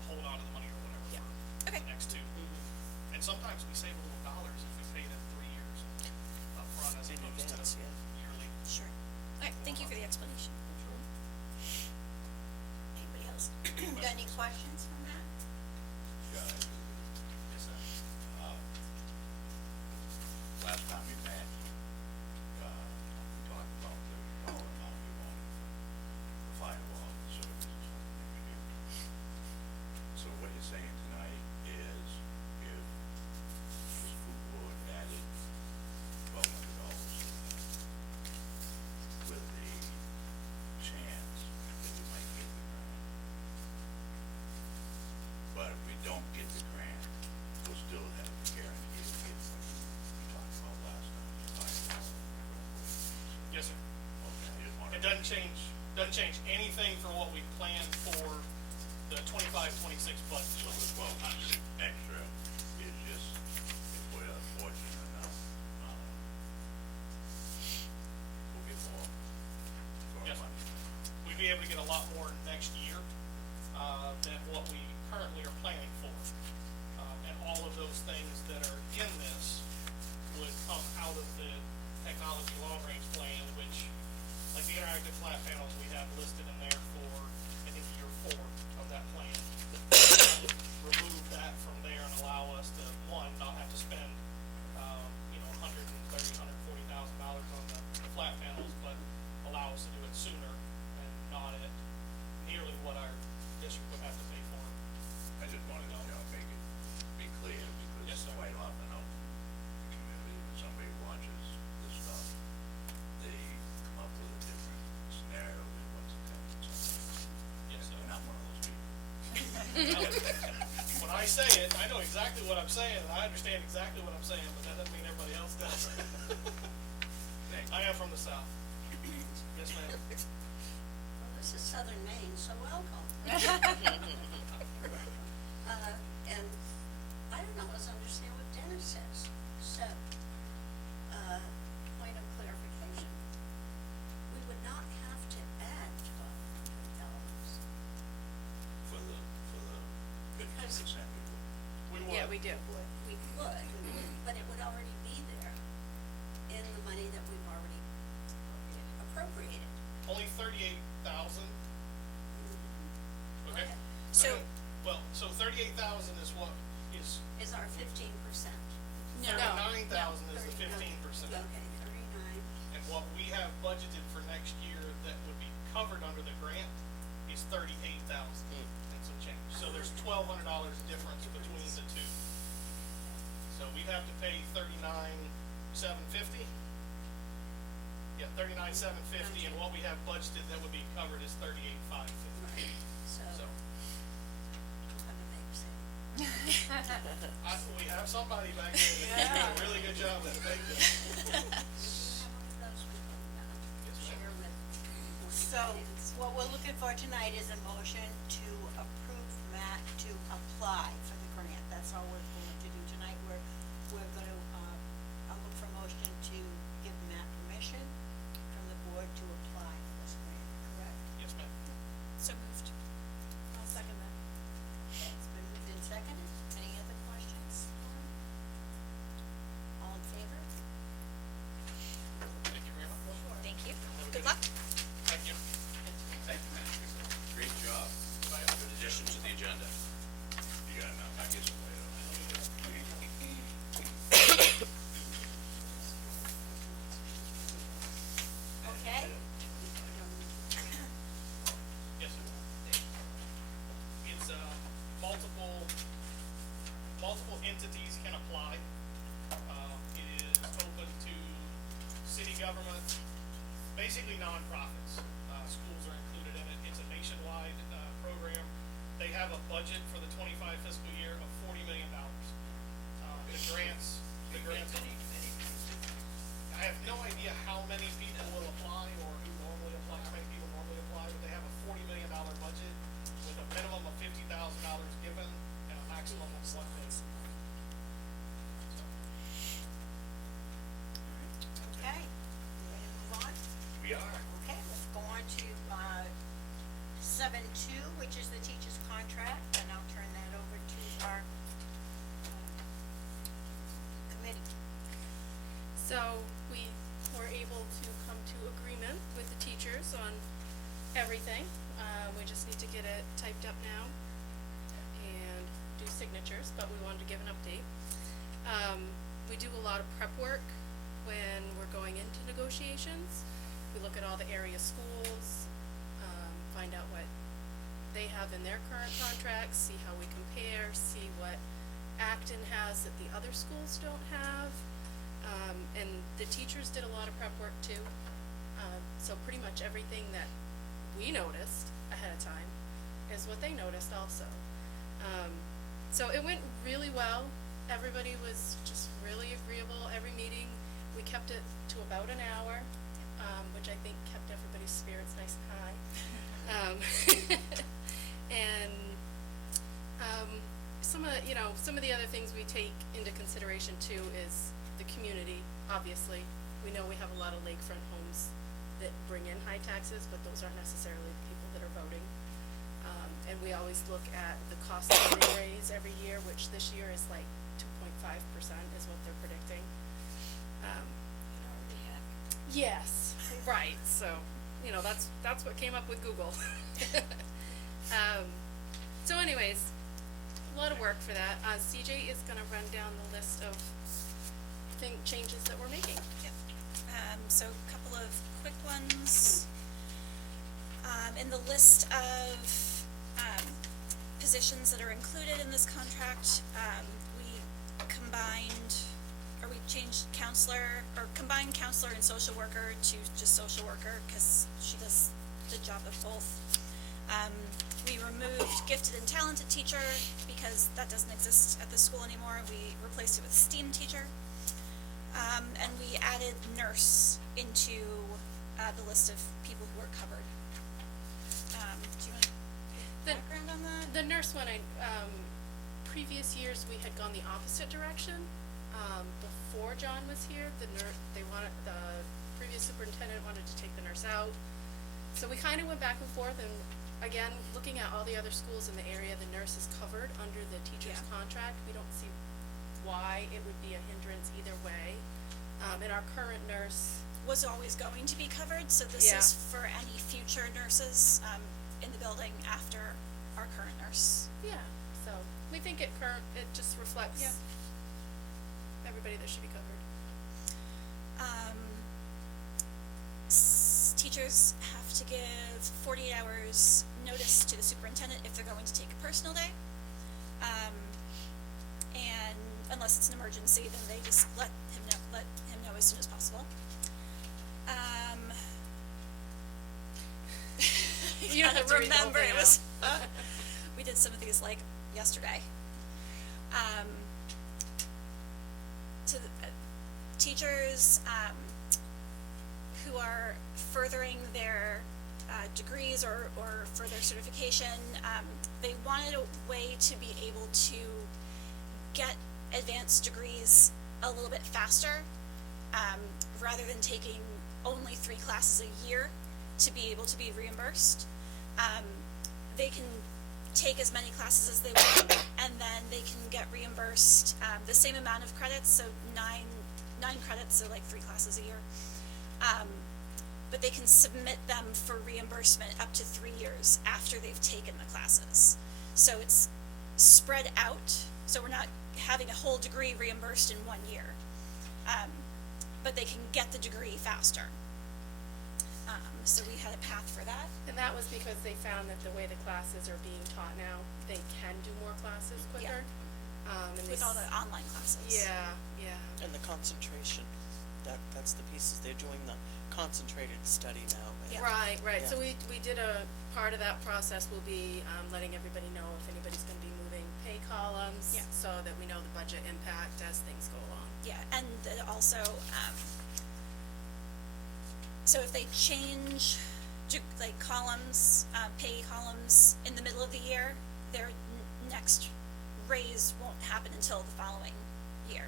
hold on to the money or whatever Yeah. for Okay. the next 2. And sometimes we save a little dollars if we pay it in 3 years up front as In opposed to advance, yeah. yearly. Sure. All right, thank you for the explanation. Anybody else got any questions from that? Yeah, Yes, sir. last time we met, we talked about the dollar amount you wanted for the firewall services and something that we do. So what you're saying tonight is if the school board added $1,200 with the chance that we might get the grant. But if we don't get the grant, we'll still have the guarantee of getting what you talked about last time, the firewall. Yes, sir. Okay, I just wanted. It doesn't change anything from what we planned for the 25-26 budget. So the 1,200 extra is just, if we're fortunate enough, we'll get more for our Yes. money. We'd be able to get a lot more next year, than what we currently are planning for. And all of those things that are in this would come out of the technology long-range plan, which, like the interactive flat panels, we have listed in there for, I think, year 4 of that plan. Remove that from there and allow us to, one, not have to spend, $140,000 on the flat panels, but allow us to do it sooner and not at nearly what our district would have to pay for. I just wanted to, make it be clear, Yes, because sir. quite often out in the community, when somebody watches this stuff, they come up with a different scenario than what's intended sometimes. Yes, sir. And I'm one of those people. When I say it, I know exactly what I'm saying, and I understand exactly what I'm saying, but that doesn't mean everybody else does. Thank you. I am from the south. Yes, ma'am. Well, this is Southern Maine, so welcome. And I don't always understand what Dennis says, so, point of clarification. We would not have to add $1,200 For the Because- 50% people. We would. Yeah, we do. we could, but it would already be there in the money that we've already appropriated. Only 38,000. Okay. So- Well, so 38,000 is what is, Is our 15%. No. 39,000 is the 15%. Okay, 39. And what have budgeted for next year that would be covered under the grant is $38,000 and some change. So there's $1,200 difference between the two. So we'd have to pay $39,750. Yeah, $39,750, and what we have budgeted that would be covered is $38,550. So, So, I'm a make sense. we have somebody back there that did a really good job at making it. Yes, ma'am. So, what we're looking for tonight is a motion to approve Matt to apply for the grant. That's all we're going to do tonight. We're gonna, I'll look for a motion to give Matt permission from the board to apply for this grant, correct? Yes, ma'am. So moved. I'll second that. Okay, it's been moved and seconded. Any other questions? All in favor? Thank you very much. Thank you. Have a Good good luck. Thank you. Thank you, Matt. Great job. Good addition to the agenda. You got it now. I guess I'll Okay? Yes, sir. It's, multiple entities can apply. It is open to city government, basically nonprofits. Schools are included in it. It's a nationwide, program. They have a budget for the 25 fiscal year of $40 million. The grants. I have no idea how many people will apply or who normally apply, how many people normally apply, but they have a $40 million budget with a minimum of $50,000 given and a maximum of $1 million. Okay. You ready to move on? We are. Okay, let's go on to, 7.2, which is the teacher's contract, and I'll turn that over to our, committee. So we were able to come to agreement with the teachers on everything. We just need to get it typed up now and do signatures, but we wanted to give an update. We do a lot of prep work when we're going into negotiations. We look at all the area schools, find out what they have in their current contracts, see how we compare, see what Acton has that the other schools don't have. And the teachers did a lot of prep work too. So pretty much everything that we noticed ahead of time is what they noticed also. So it went really well. Everybody was just really agreeable. Every meeting, we kept it to about an hour, which I think kept everybody's spirits nice and high. And some of the other things we take into consideration too is the community. Obviously, we know we have a lot of lakefront homes that bring in high taxes, but those aren't necessarily the people that are voting. And we always look at the cost of living raise every year, which this year is like 2.5% is what they're predicting. Yes, right. So, that's what came up with Google. So anyways, a lot of work for that. CJ is gonna run down the list of changes that we're making. Yep. So a couple of quick ones. In the list of, positions that are included in this contract, we changed counselor, or combined counselor and social worker to just social worker, cause she does the job of both. We removed gifted and talented teacher, because that doesn't exist at the school anymore. We replaced it with STEAM teacher. And we added nurse into, the list of people who are covered. Do you want background on that? The nurse one, previous years, we had gone the opposite direction. Before John was here, the previous superintendent wanted to take the nurse out. So we kind of went back and forth, and again, looking at all the other schools in the area, the nurse is covered under the teacher's contract. We don't see why it would be a hindrance either way. And our current nurse Was always going to be covered, so this is for any future nurses, in the building after our current nurse. so we think it just reflects everybody that should be covered. teachers have to give 48 hours notice to the superintendent if they're going to take a personal day. And unless it's an emergency, then they just let him know as soon as possible. You don't have to read the whole remember, thing it was, we did some of these like yesterday. To the, teachers, who are furthering their degrees or for their certification, they wanted a way to be able to get advanced degrees a little bit faster, rather than taking only 3 classes a year to be able to be reimbursed. They can take as many classes as they want, and then they can get reimbursed the same amount of credits, so nine credits, so like 3 classes a year. But they can submit them for reimbursement up to 3 years after they've taken the classes. So it's spread out, so we're not having a whole degree reimbursed in 1 year. But they can get the degree faster. So we had a path for that. And that was because they found that the way the classes are being taught now, they can do more classes quicker. And they With all the online classes. Yeah, yeah. And the concentration, that's the pieces, they're doing the concentrated study now. Yeah. Right, right. So Yeah. we did a, part of that process will be, letting everybody know if anybody's gonna be moving pay columns. Yeah. So that we know the budget impact as things go along. Yeah, and also, so if they change, like columns, pay columns in the middle of the year, their next raise won't happen until the following year.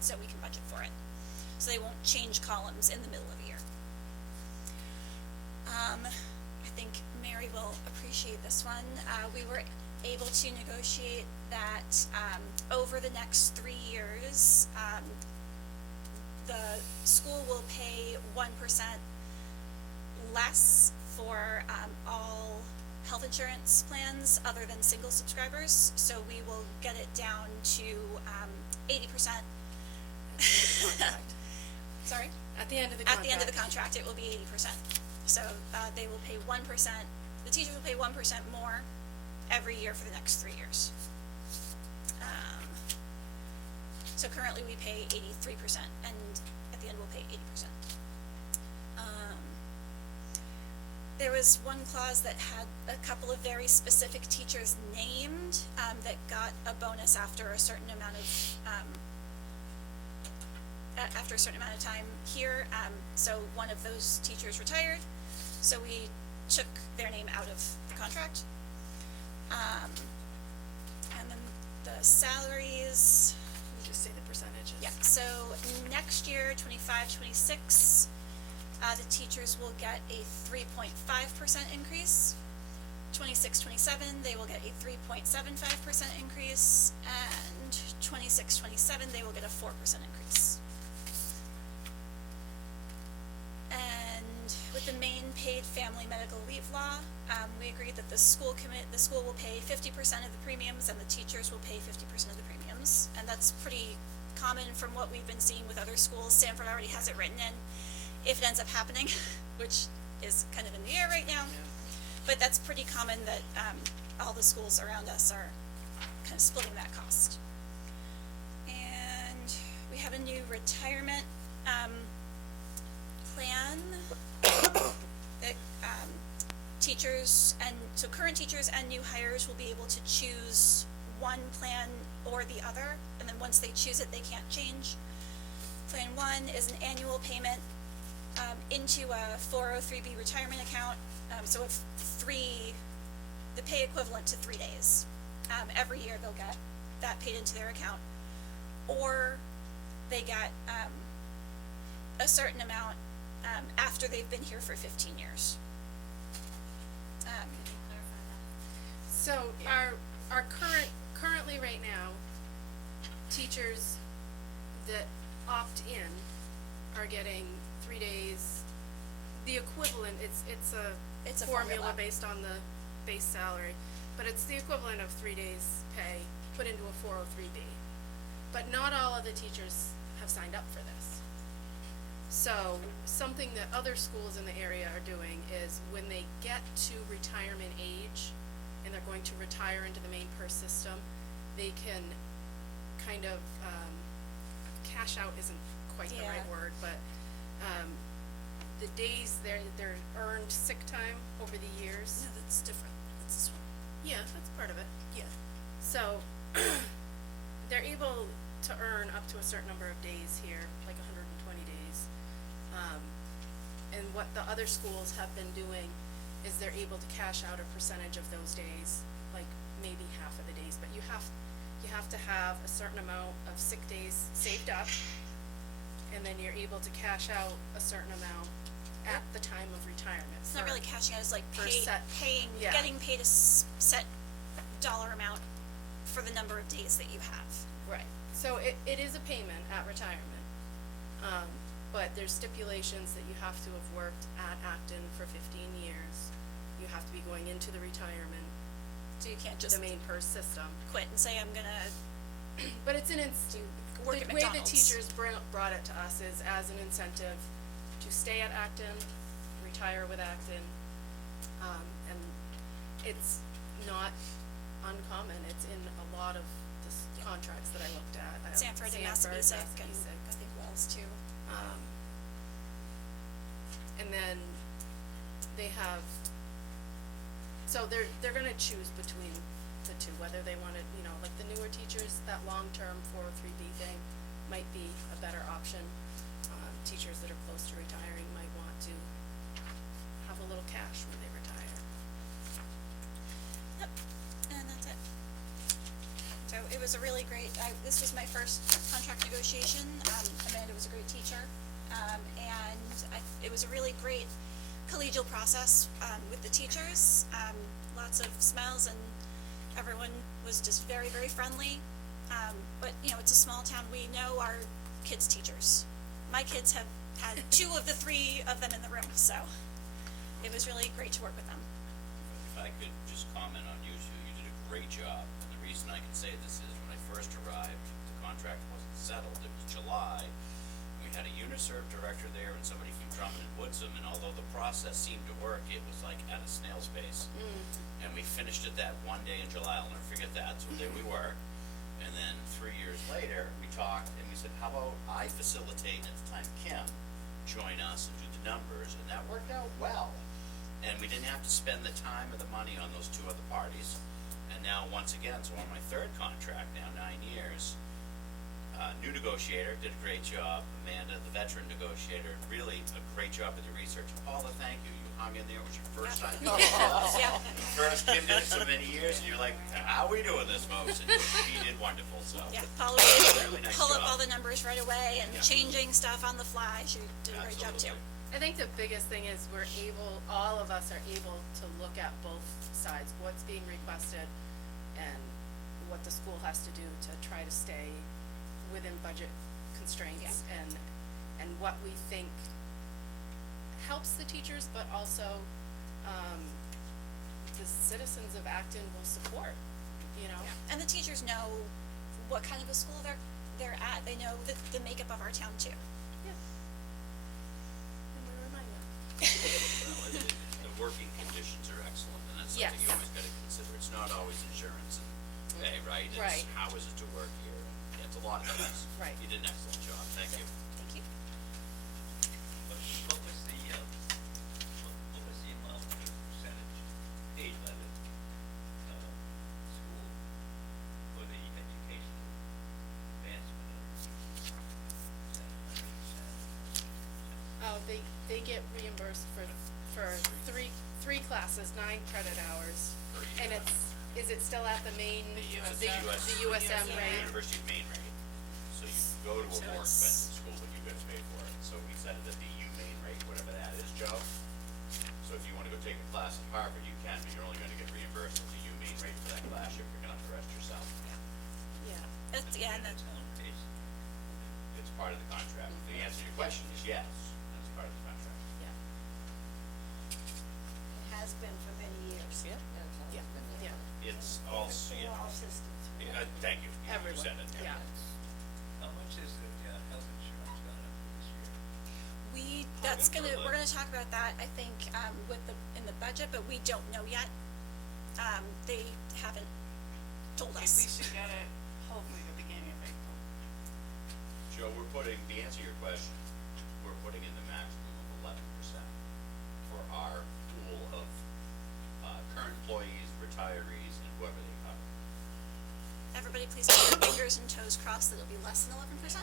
So we can budget for it. So they won't change columns in the middle of the year. I think Mary will appreciate this one. We were able to negotiate that, over the next 3 years, the school will pay 1% less for all health insurance plans other than single subscribers. So we will get it down to 80%. Sorry? At the end of the At contract. the end of the contract, it will be 80%. So they will pay 1%, the teachers will pay 1% more every year for the next 3 years. So currently we pay 83%, and at the end we'll pay 80%. There was one clause that had a couple of very specific teachers named, that got a bonus after a certain amount of, time here. So one of those teachers retired, so we took their name out of the contract. And then the salaries, You just say the percentages. yeah, so next year, 25-26, the teachers will get a 3.5% increase. 26-27, they will get a 3.75% increase, and 26-27, they will get a 4% increase. And with the main paid family medical leave law, we agreed that the school will pay 50% of the premiums, and the teachers will pay 50% of the premiums. And that's pretty common from what we've been seeing with other schools. Sanford already has it written in, if it ends up happening, which is kind of in the air right now. But that's pretty common that all the schools around us are kind of splitting that cost. And we have a new retirement plan that teachers and so current teachers and new hires will be able to choose one plan or the other, and then once they choose it, they can't change. Plan 1 is an annual payment into a 403B retirement account. So if the pay equivalent to 3 days. Every year they'll get that paid into their account. Or they get a certain amount after they've been here for 15 years. So our currently right now, teachers that opt in are getting 3 days, the equivalent, it's a formula based on the base salary, but it's the equivalent of 3 days pay put into a 403B. But not all of the teachers have signed up for this. So, something that other schools in the area are doing is when they get to retirement age and they're going to retire into the main purse system, they can kind of, cash out isn't quite the right Yeah. word, but, the days they're earned sick time over the years. No, that's different. That's, Yeah, that's part of it. yeah. So, they're able to earn up to a certain number of days here, like 120 days. And what the other schools have been doing is they're able to cash out a percentage of those days, like maybe half of the days, but you have to have a certain amount of sick days saved up, and then you're able to cash out a certain amount at the time of retirement. It's not really cashing out, it's like for set- paying, yeah. getting paid a set dollar amount for the number of days that you have. Right, so it is a payment at retirement, but there's stipulations that you have to have worked at Acton for 15 years. You have to be going into the retirement, So you can't the just main purse system. quit and say, I'm gonna But it's an work the at way the McDonald's. teachers brought it to us is as an incentive to stay at Acton, retire with Acton, and it's not uncommon. It's in a lot of the contracts that I looked at. Sanford and Massabesic and I think Wells too. And then they have, so they're gonna choose between the two, whether they wanna, like the newer teachers, that long-term 403B thing might be a better option. Teachers that are close to retiring might want to have a little cash when they retire. Yep, and that's it. So it was a really great, this was my first contract negotiation. Amanda was a great teacher. It was a really great collegial process, with the teachers. Lots of smiles and everyone was just very, very friendly. But, it's a small town. We know our kids' teachers. My kids have had 2 of the 3 of them in the room, so it was really great to work with them. If I could just comment on you two, you did a great job. And the reason I can say this is when I first arrived, the contract wasn't settled. It was July. We had a UNICEF director there and somebody from Drummond and Woodsum, and although the process seemed to work, it was like at a snail's pace. And we finished it that one day in July. I'll never forget that. So there we were. And then 3 years later, we talked and we said, how about I facilitate, and at the time Kim, join us and do the numbers, and that worked out well. And we didn't have to spend the time or the money on those 2 other parties. And now, once again, so on my 3rd contract now, 9 years, new negotiator, did a great job. Amanda, the veteran negotiator, really a great job with the research. And Paula, thank you. You hung in there. It was your first time. Yeah. First, Kim did it so many years, and you're like, how are we doing this, folks? And she did wonderful, so. Yeah, Paula was able Really to nice pull up job. all the numbers right away and Yeah. changing stuff on the fly. She did a great job too. Absolutely. I think the biggest thing is all of us are able to look at both sides, what's being requested and what the school has to do to try to stay within budget constraints and what we think helps the teachers, but also, the citizens of Acton will support, And the teachers know what kind of a school they're at. They know the makeup of our town too. Yeah. And we remind them. Well, the working conditions are excellent, and that's something you Yes. always gotta consider. It's not always insurance and pay, right? Right. It's how is it to work here? And it's a lot of things. Right. You did an excellent job. Thank you. Thank you. What was the amount of percentage paid by the, school for the educational advancement of the teachers? 100%? Oh, they get reimbursed for three classes, 9 credit hours. Per And year. is it still at the main, The US. the USM rate? University of Maine rate. So you go to a So more it's- expensive school, but you get to pay for it. So we set it at the U Maine rate, whatever that is, Joe. So if you wanna go take a class at Harvard, you can, but you're only gonna get reimbursed at the U Maine rate for that class. You're picking up the rest yourself. Yeah. And The town pays. It's part of the contract. The answer to your question is yes, that's part of the contract. Yeah. It has been for many years. Yeah. Yeah. It's all, For all systems. thank you. You Everyone, said it. yeah. How much is the, health insurance gone up this year? We're gonna talk about that, I think, in the budget, but we don't know yet. They haven't told We us. should get it hopefully the beginning of April. Joe, to answer your question, we're putting in the maximum of 11% for our pool of, current employees, retirees, and whoever they cover. Everybody please keep your fingers and toes crossed that it'll be less than 11%.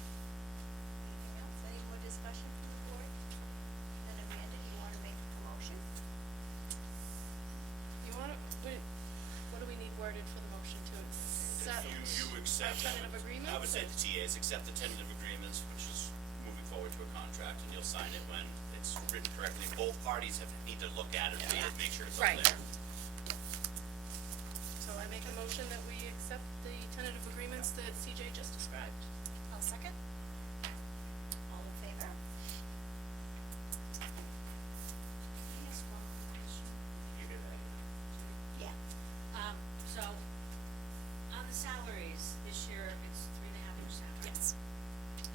Anything else? Any more discussion from the board? Then Amanda, you wanna make a motion? You wanna, what do we need worded for the motion to accept? You accept. Our tentative agreements? I would say the TAs accept the tentative agreements, which is moving forward to a contract, and you'll sign it when it's written correctly. Both parties need to look at it, read it, make sure it's all Right. there. So I make a motion that we accept the tentative agreements that CJ just described. I'll second. All in favor? Yes, one question. You get that? Yeah. So, on the salaries, this year, it's 3.5%, right? Yes.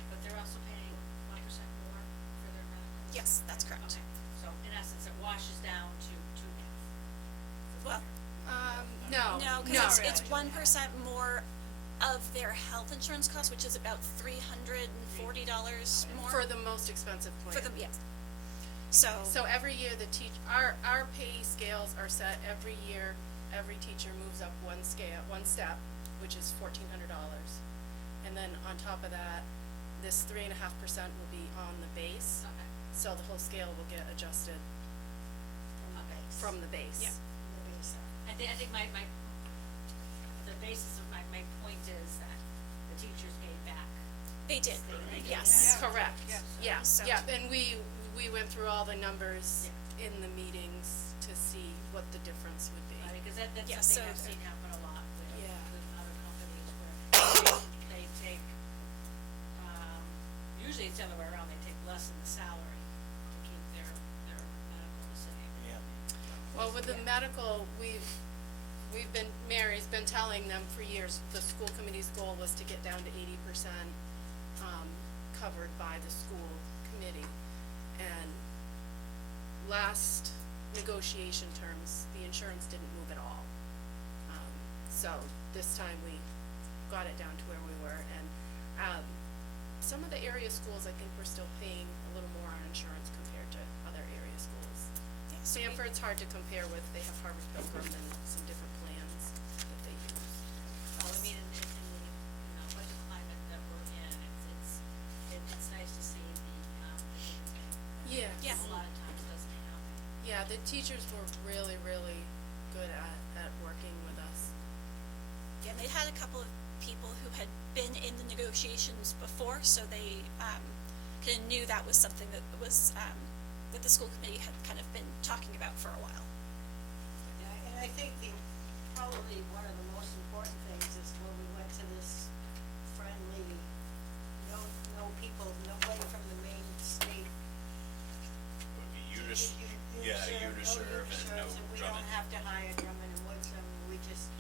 But they're also paying 1% more for their medical? Yes, that's correct. Okay, so in essence, it washes down to 2.5. Well, No. no, because it's 1% more of their health insurance cost, which is about $340 more. For the most expensive plan. For them, yes. So, So every year our pay scales are set every year, every teacher moves up one step, which is $1,400. And then on top of that, this 3.5% will be on the base. Okay. So the whole scale will get adjusted from the base. Yeah. I think the basis of my point is that the teachers gave back. they did, They gave yes. back. Correct, yeah, So- yeah, and we went through all the numbers in the meetings to see what the difference would be. Right, because that's Yeah, something so I've seen happen a lot with, Yeah. with other companies where they take, usually it's the other way around, they take less in the salary to keep their medical the same. Well, with the medical, Mary's been telling them for years, the school committee's goal was to get down to 80%, covered by the school committee. And last negotiation terms, the insurance didn't move at all. So this time we got it down to where we were, and, some of the area schools, I think we're still paying a little more on insurance compared to other area schools. Yeah, so we- Sanford's hard to compare with, they have Harvard Pilgrim and some different plans that they use. Well, I mean, in the, budget climate that we're in, it's nice to see the different thing. Yeah. Yeah. A lot of times doesn't happen. Yeah, the teachers were really, really good at working with us. Yeah, and they had a couple of people who had been in the negotiations before, so they kind of knew that was something that was that the school committee had kind of been talking about for a while. And I think probably one of the most important things is when we went to this friendly, no people, nobody from the main state. Would be Uniserv, Uniserv and no so we Drummond. don't have to hire Drummond and Woodson, we just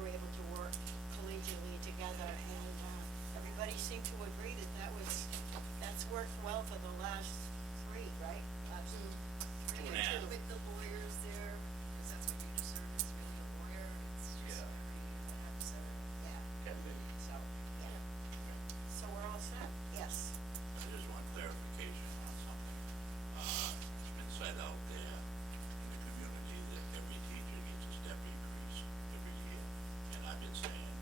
were able to work collegially together, and, everybody seemed to agree that's worked well for the last three, right? Last three or 2.5. two. With the lawyers there, because that's what Uniserv is, really a lawyer, it's just Yeah. every, I have to say, Yeah, so, yeah. So we're all set? Yes. I just want clarification on something. It's been said out there in the community that every teacher gets a step increase every year. And I've been saying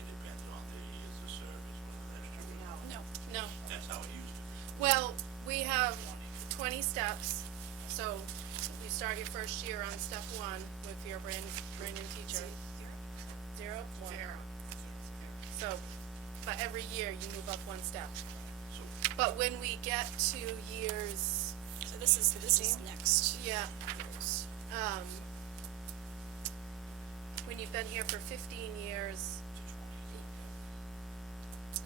it depends on the years of service, whether that's true or not. No. No, That's how it used to be. well, we have 20 steps, so you start your first year on step 1 with your brand new teacher. Zero? One. So, but every year you move up one step. So But when we get to years, So this is next. yeah, when you've been here for 15 years,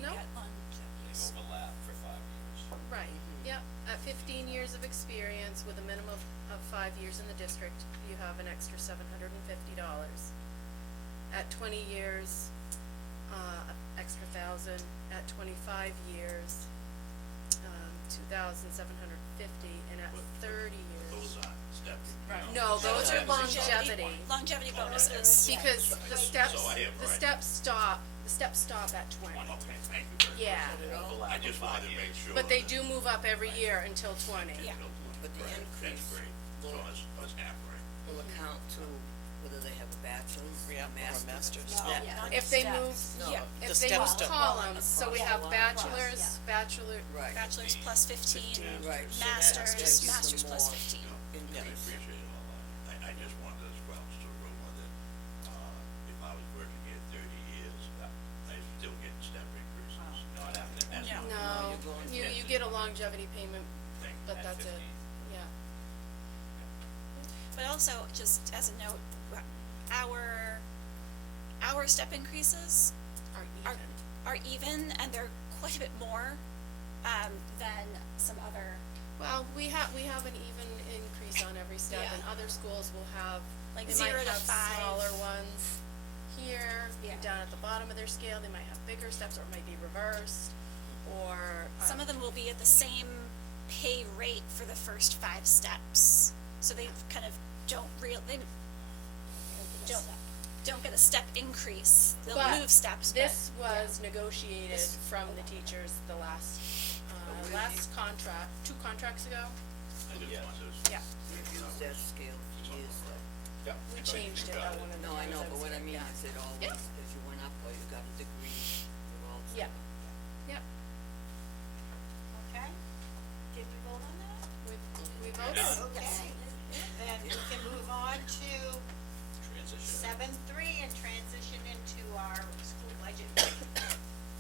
no? Get on to- They overlap for 5 years. Right, yep, at 15 years of experience with a minimum of 5 years in the district, you have an extra $750. At 20 years, extra thousand at 25 years, 2,750, and at 30 years. Those aren't stepping. Right. No, those are longevity, Longevity bonuses. because the steps, So I have, the right. steps stop at 20. Okay, thank you very Yeah, much. I just wanted to make sure. but they that- do move up every year until 20. Yeah. But the Right, increase that's great. So it's half, right? will account to whether they have a bachelor's, Yeah, a or master's. master's. Step. If they move, No, Yeah. The if they steps move don't. columns, so we have Across. bachelor's, Yeah. bachelor, Right, Bachelor's plus 15, right. So that masters, gives them masters plus more 15. I increase. appreciate all that. I just wanted to squelch the rumor that, if I was working here 30 years, I still getting step increases. Not after, that's No. not no, you're going you get a longevity payment, the thing. but that's it, yeah. But also, just as a note, our step increases Are are, even. are even, and they're quite a bit more, than some other, Well, we have an even increase on every step, Yeah. and other schools will have, Like they 0 might to have 5. smaller ones here, Yeah. down at the bottom of their scale, they might have bigger steps, or it might be reversed, or. some of them will be at the same pay rate for the first 5 steps. So they kind of don't get a step increase, they'll But move steps, but. This was negotiated from the teachers the last contract, 2 contracts ago, I just Yes. wanted to. Yeah. We've used that scale for years though. Yeah. we changed it at one of the No, I times know, I but was what I here. mean Yeah. is it always, Yeah. as you went up or you got a degree, you're all. Yeah, yep, Okay? Did we vote on that? we voted. Okay. Then we can move on to Transition. 7.3 and transition into our school budget.